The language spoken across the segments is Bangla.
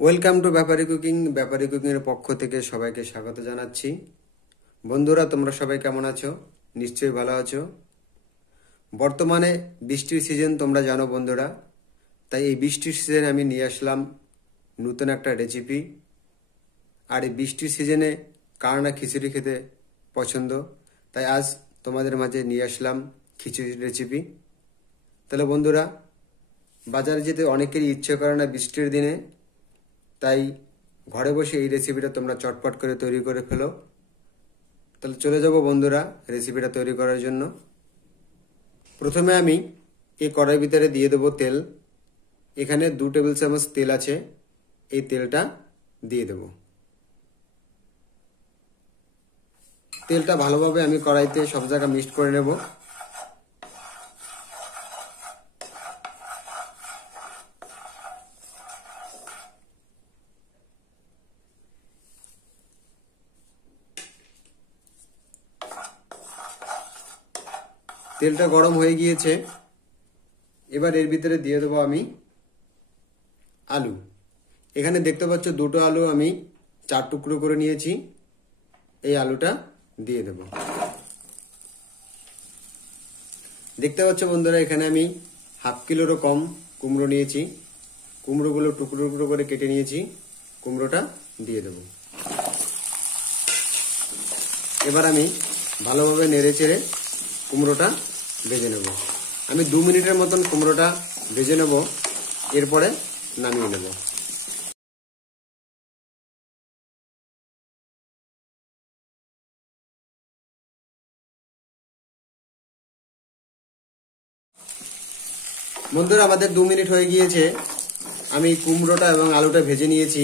Welcome to Bepari cooking. Bepari কুকিংয়ের পক্ষ থেকে সবাইকে স্বাগত জানাচ্ছি। বন্ধুরা, তোমরা সবাই কেমন আছো? নিশ্চয়ই ভালো আছো। বর্তমানে বৃষ্টির সিজন, তোমরা জানো বন্ধুরা। তাই এই বৃষ্টির সিজনে আমি নিয়ে আসলাম নতুন একটা রেসিপি। আর এই বৃষ্টির সিজনে কার না খিচুড়ি খেতে পছন্দ, তাই আজ তোমাদের মাঝে নিয়ে আসলাম খিচুড়ির রেসিপি। তাহলে বন্ধুরা, বাজারে যেতে অনেকেরই ইচ্ছে করে না বৃষ্টির দিনে, তাই ঘরে বসে এই রেসিপিটা তোমরা চটপট করে তৈরি করে ফেলো। তাহলে চলে যাব বন্ধুরা রেসিপিটা তৈরি করার জন্য। প্রথমে আমি এই কড়াইয়ের ভিতরে দিয়ে দেবো তেল। এখানে 2 টেবিল চামচ তেল আছে, এই তেলটা দিয়ে দেব। তেলটা ভালোভাবে আমি কড়াইতে সব জায়গা মিক্সড করে নেব। তেলটা গরম হয়ে গিয়েছে, এবার এর ভিতরে দিয়ে দেবো আমি আলু। এখানে দেখতে পাচ্ছ 2টো আলু আমি 4 টুকরো করে নিয়েছি। এই আলুটা দিয়ে দেব। দেখতে পাচ্ছ বন্ধুরা, এখানে আমি 1/2 কিলোরও কম কুমড়ো নিয়েছি। কুমড়োগুলো টুকরো টুকরো করে কেটে নিয়েছি। কুমড়োটা দিয়ে দেব। এবার আমি ভালোভাবে নেড়ে চেড়ে কুমড়োটা ভেজে নেব। আমি 2 মিনিটের মতন কুমড়োটা ভেজে নেব, এরপরে নামিয়ে নেব। বন্ধুরা, আমাদের 2 মিনিট হয়ে গিয়েছে। আমি কুমড়োটা এবং আলুটা ভেজে নিয়েছি।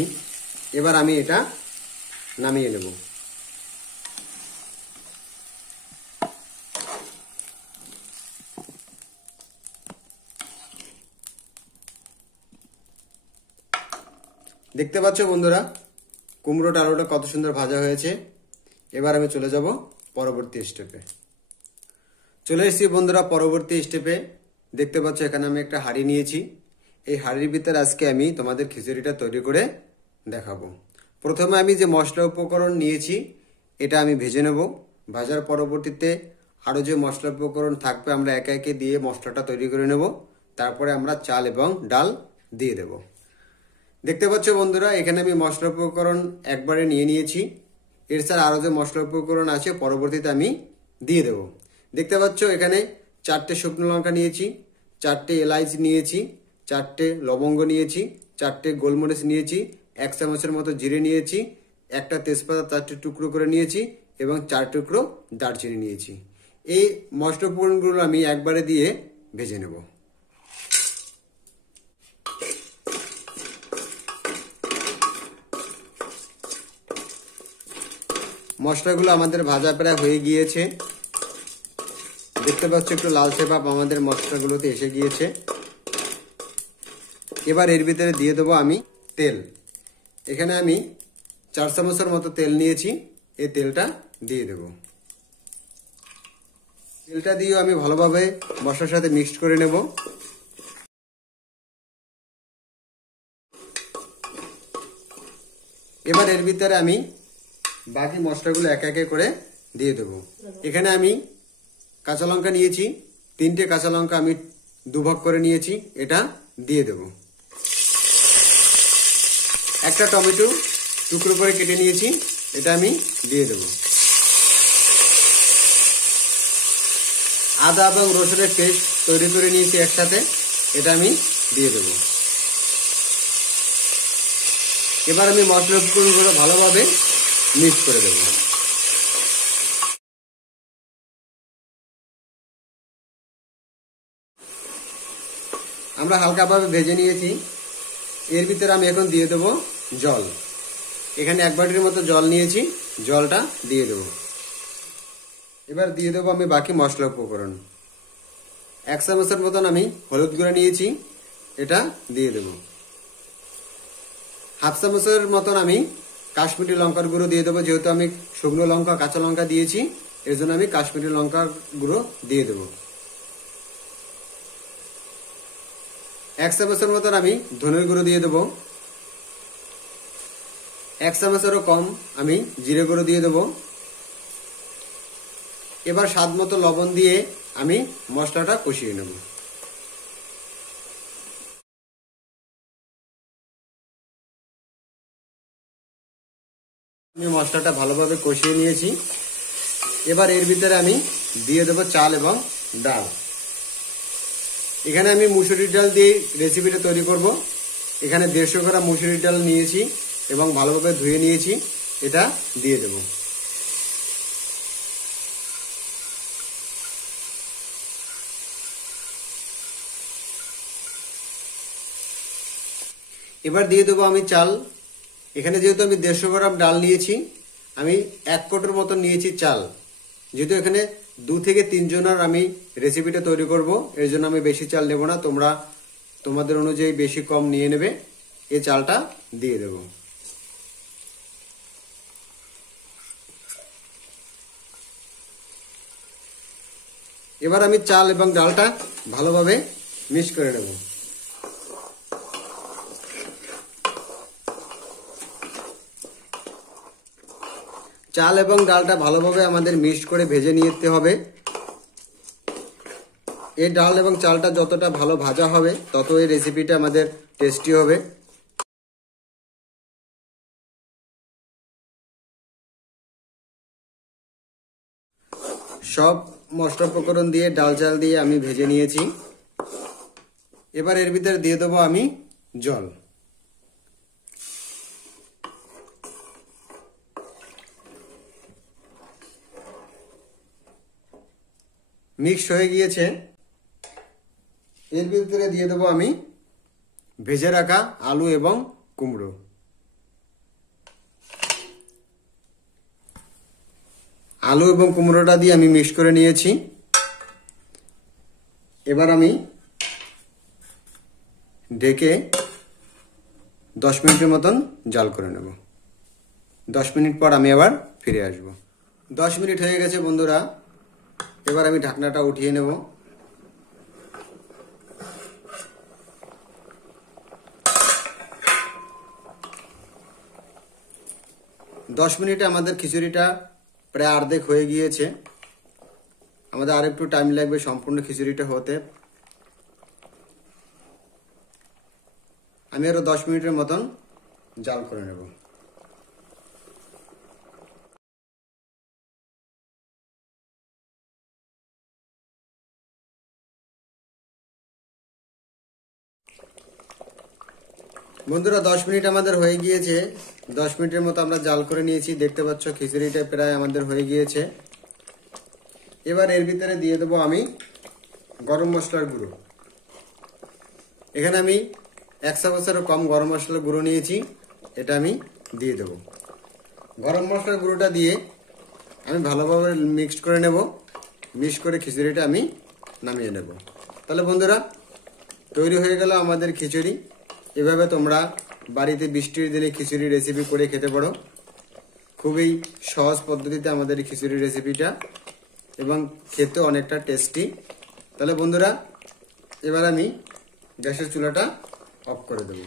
এবার আমি এটা নামিয়ে নেব। দেখতে পাচ্ছ বন্ধুরা, কুমড়োটা আলুটা কত সুন্দর ভাজা হয়েছে। এবার আমি চলে যাব পরবর্তী স্টেপে। চলে এসেছি বন্ধুরা পরবর্তী স্টেপে। দেখতে পাচ্ছ এখানে আমি একটা হাঁড়ি নিয়েছি। এই হাঁড়ির ভিতরে আজকে আমি তোমাদের খিচুড়িটা তৈরি করে দেখাবো। প্রথমে আমি যে মশলা উপকরণ নিয়েছি এটা আমি ভেজে নেব। ভাজার পরবর্তীতে আরও যে মশলা উপকরণ থাকবে আমরা একে একে দিয়ে মশলাটা তৈরি করে নেব। তারপরে আমরা চাল এবং ডাল দিয়ে দেব। দেখতে পাচ্ছ বন্ধুরা, এখানে আমি মশলা উপকরণ একবারে নিয়ে নিয়েছি। এর ছাড়া আরও যে মশলা উপকরণ আছে পরবর্তীতে আমি দিয়ে দেব। দেখতে পাচ্ছ এখানে 4টে শুকনো লঙ্কা নিয়েছি, 4টে এলাচ নিয়েছি, 4টে লবঙ্গ নিয়েছি, 4টে গোলমরিচ নিয়েছি, 1 চামচের মতো জিরে নিয়েছি, একটা তেজপাতা 4টে টুকরো করে নিয়েছি এবং 4 টুকরো দারচিনি নিয়েছি। এই মশলা উপকরণগুলো আমি একবারে দিয়ে ভেজে নেব। মশলাগুলো আমাদের ভাজা প্রায় হয়ে গিয়েছে। দেখতে পাচ্ছ একটু লালচে ভাব আমাদের মশলাগুলোতে এসে গিয়েছে। এবার এর ভিতরে দিয়ে দেবো আমি তেল। এখানে আমি 4 চামচের মতো তেল নিয়েছি, এই তেলটা দিয়ে দেব। তেলটা দিয়েও আমি ভালোভাবে মশলার সাথে মিক্সড করে নেব। এবার এর ভিতরে আমি বাকি মশলাগুলো একে একে করে দিয়ে দেব। এখানে আমি কাঁচা লঙ্কা নিয়েছি, 3টে কাঁচা লঙ্কা আমি 2 ভাগ করে নিয়েছি, এটা দিয়ে দেব। একটা টমেটো টুকরো করে কেটে নিয়েছি, এটা আমি দিয়ে দেব। আদা এবং রসুনের পেস্ট তৈরি করে নিয়েছি একসাথে, এটা আমি দিয়ে দেব। এবার আমি মশলা উপকরণগুলো ভালোভাবে মিক্স করে দেব। আমরা হালকাভাবে ভেজে নিয়েছি। এর ভিতরে আমি এখন দিয়ে দেব জল। এখানে 1 বাটির মতো জল নিয়েছি, জলটা দিয়ে দেব। এবার দিয়ে দেবো আমি বাকি মশলা উপকরণ। 1 চামচের মতন আমি হলুদ গুঁড়া নিয়েছি, এটা দিয়ে দেব। 1/2 চামচের মতন আমি কাশ্মীরি লঙ্কার গুঁড়ো দিয়ে দেবো। যেহেতু আমি শুকনো লঙ্কা কাঁচা লঙ্কা দিয়েছি, এর জন্য আমি কাশ্মীরি লঙ্কার গুঁড়ো দিয়ে দেবো। 1 চামচের মতন আমি ধনের গুঁড়ো দিয়ে দেবো। 1 চামচেরও কম আমি জিরে গুঁড়ো দিয়ে দেব। এবার স্বাদ মতো লবণ দিয়ে আমি মশলাটা কষিয়ে নেব। আমি মশলাটা ভালোভাবে কষিয়ে নিয়েছি। এবার এর ভিতরে আমি দিয়ে দেব চাল এবং ডাল। এখানে আমি মুসুরির ডাল দিয়ে রেসিপিটা তৈরি করব। এখানে 150 গ্রাম মুসুরির ডাল নিয়েছি এবং ভালোভাবে ধুয়ে নিয়েছি, এটা দিয়ে দেব। এবার দিয়ে দেবো আমি চাল। এখানে যেহেতু আমি 150 গ্রাম ডাল নিয়েছি, আমি 1 কোটোর মতন নিয়েছি চাল। যেহেতু এখানে 2 থেকে 3 জনের আমি রেসিপিটা তৈরি করব, এর জন্য আমি বেশি চাল নেব না, তোমরা তোমাদের অনুযায়ী বেশি কম নিয়ে নেবে। এই চালটা দিয়ে দেব। এবার আমি চাল এবং ডালটা ভালোভাবে মিক্স করে নেব। চাল এবং ডালটা ভালোভাবে আমাদের মিক্স করে ভেজে নিতে হবে। এই ডাল এবং চালটা যতটা ভালো ভাজা হবে তত এই রেসিপিটা আমাদের টেস্টি হবে। সব মশলা উপকরণ দিয়ে ডাল চাল দিয়ে আমি ভেজে নিয়েছি। এবার এর ভিতরে দিয়ে দেবো আমি জল। মিক্স হয়ে গিয়েছে। এর ভিতরে দিয়ে দেবো আমি ভেজে রাখা আলু এবং কুমড়ো। আলু এবং কুমড়োটা দিয়ে আমি মিক্স করে নিয়েছি। এবার আমি ঢেকে 10 মিনিটের মতন জাল করে নেব। 10 মিনিট পর আমি আবার ফিরে আসব। 10 মিনিট হয়ে গেছে বন্ধুরা। এবার আমি ঢাকনাটা উঠিয়ে নেব। দশ মিনিটে আমাদের খিচুড়িটা প্রায় অর্ধেক হয়ে গিয়েছে। আমাদের আর একটু টাইম লাগবে সম্পূর্ণ খিচুড়িটা হতে। আমি আরো 10 মিনিটের মতন জাল করে নেব। বন্ধুরা 10 মিনিট আমাদের হয়ে গিয়েছে। 10 মিনিটের মতো আমরা জাল করে নিয়েছি। দেখতে পাচ্ছ খিচুড়িটা প্রায় আমাদের হয়ে গিয়েছে। এবার এর ভিতরে দিয়ে দেবো আমি গরম মশলার গুঁড়ো। এখানে আমি 1 চামচেরও কম গরম মশলার গুঁড়ো নিয়েছি, এটা আমি দিয়ে দেব। গরম মশলার গুঁড়োটা দিয়ে আমি ভালোভাবে মিক্সড করে নেব। মিক্স করে খিচুড়িটা আমি নামিয়ে নেব। তাহলে বন্ধুরা তৈরি হয়ে গেল আমাদের খিচুড়ি। এভাবে তোমরা বাড়িতে বৃষ্টির দিনে খিচুড়ি রেসিপি করে খেতে পারো। খুবই সহজ পদ্ধতিতে আমাদের এই খিচুড়ি রেসিপিটা, এবং খেতে অনেকটা টেস্টি। তাহলে বন্ধুরা এবার আমি গ্যাসের চুলাটা অফ করে দেব।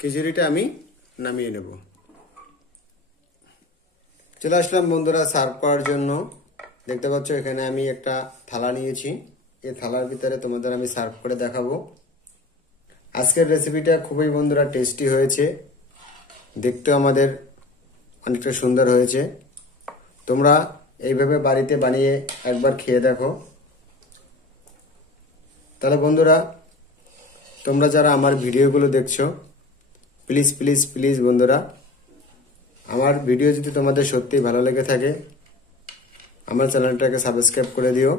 খিচুড়িটা আমি নামিয়ে নেব। চলে আসলাম বন্ধুরা সার্ভ করার জন্য। দেখতে পাচ্ছ এখানে আমি একটা থালা নিয়েছি। এই থালার ভিতরে তোমাদের আমি সার্ভ করে দেখাবো। আজকের রেসিপিটা খুবই বন্ধুরা টেস্টি হয়েছে, দেখতেও আমাদের অনেকটা সুন্দর হয়েছে। তোমরা এইভাবে বাড়িতে বানিয়ে একবার খেয়ে দেখো। তাহলে বন্ধুরা তোমরা যারা আমার ভিডিওগুলো দেখছো, প্লিজ প্লিজ প্লিজ বন্ধুরা, আমার ভিডিও যদি তোমাদের সত্যি ভালো লেগে থাকে আমার চ্যানেলটাকে সাবস্ক্রাইব করে দিও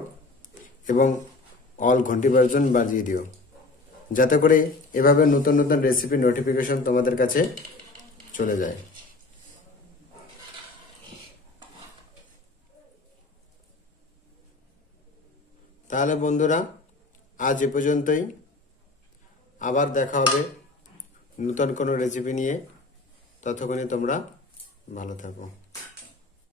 এবং অল ঘন্টি বাজন বাজিয়ে দিও, যাতে করে এভাবে নতুন নতুন রেসিপি নোটিফিকেশন তোমাদের কাছে চলে যায়। তাহলে বন্ধুরা আজ এ পর্যন্তই। আবার দেখা হবে নতুন কোনো রেসিপি নিয়ে। ততক্ষণে তোমরা ভালো থাকো।